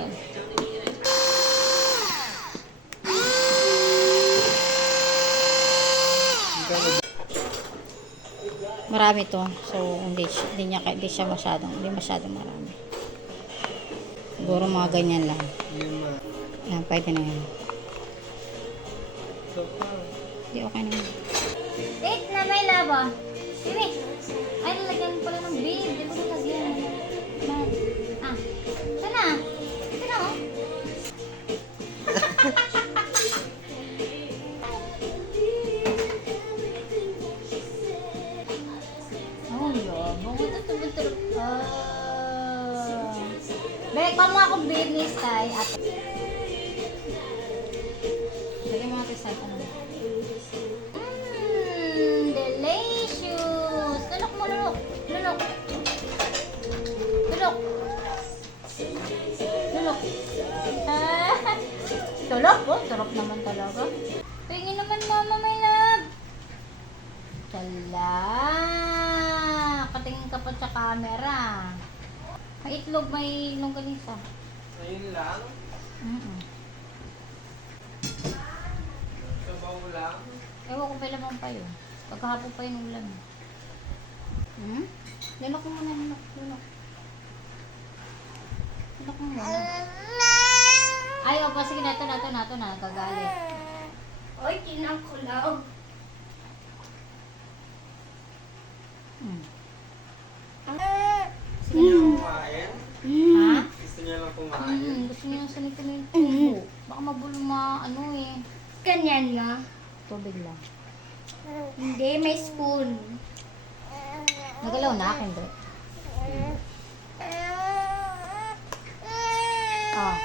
to. Marami to. So, hindi siya masyadong marami. Siguro mga ganyan lang. Yan, pwede na yan. Hindi, okay na yan. Wait na, may laba. Sige. Ay, lalagyan pala ng bead. Di ba lalagyan? Ah. Sana. Sana, oh. Oh, yun. Bumutulog. Bek, pa mo akong bead ni Sky. At lagyan mo natin Sky. Ano? Delicious! Lunok mo, lunok! Lunok! Lunok! Lunok! Tulok po? Sarap naman talaga. Tingin naman, mama, my love! Tala! Katingin ka pa sa camera. May itlog, may longganisa. Ayun lang? Sabaw lang? Ewan ko pa laman pa yun. Pagkahapon pa yung ulam. Lunok mo muna, lunok. Lunok. Lunok mo muna. Ay, opo, sige na, ito na, kagalit. Oy, tinang ko lang. Gusto niyo lang kumain? Ha? Gusto niyo lang kumain? Gusto niya sanay ko na yung tubo. Baka mabulma, Ganyan nga. tubig lang. Hindi, may spoon. Nagalaw na, Kendra. Oh.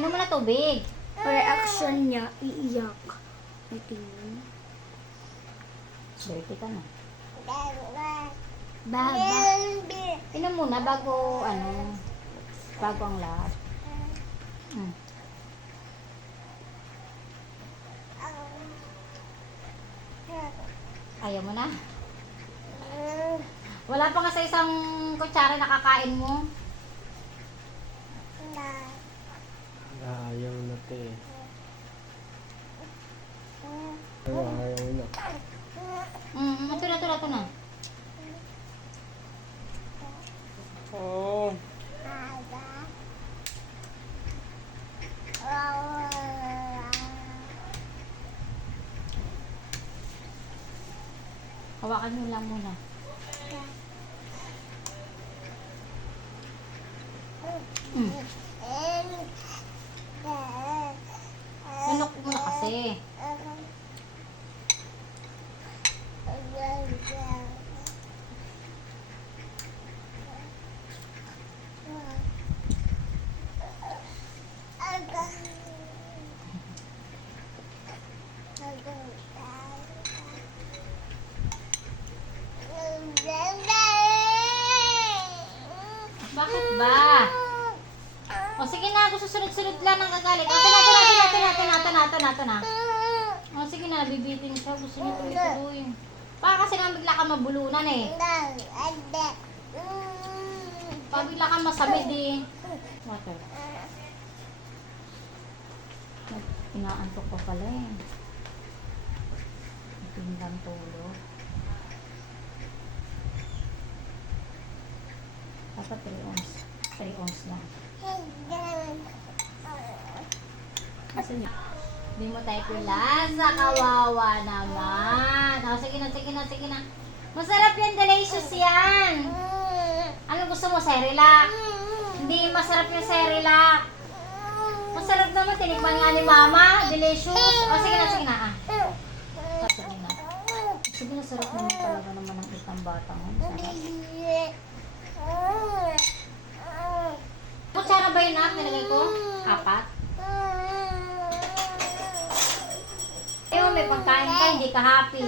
Inom mo na tubig. Reaction niya, iiyak. May tingin. Dirty ka na. Baba. Inom muna bago ang lahat. Ayaw mo na? Wala pa nga sa isang kutsara nakakain mo. Ayaw na te. Ayaw na. Ito na. Oh. Hawakan mo lang muna. Lunok mo na kasi. Bakit ba? O sige na, gusto sunod-sunod lang ng kagalit. Ito na. O sige na, bibitin siya. Gusto niya tuloy-tuloy. Baka kasi nga bigla ka mabulunan eh. Pag bigla ka masamid eh. Water. Inaantok pa pala eh. Tingnan tulog. Dapat 3 ounce. 3 ounce lang. Kasi hindi mo tayo pilasa. Kawawa naman. O, sige na. Masarap yan. Delicious yan. Ano gusto mo? Cerelac? Hindi masarap yung Cerelac. Masarap naman. Tinikman nga ni Mama. Delicious. O, sige na. Sige na, sarap naman talaga naman ang itang bata mo. Sarap. Kutsara ba yun na? Nilagay ko? 4? May pagkain ka, hindi ka happy.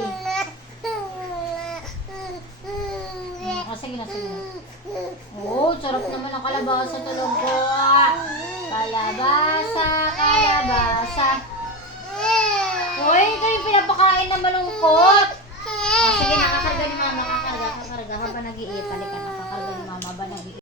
O, sige na. Oh, sarap naman ang kalabasa tulog ko. Kalabasa. Uy, ito yung pinapakain na malungkot. O, sige na, kakarga ni Mama, kakarga. Habang nag-iit, halika na, kakarga ni Mama, habang nag-iit.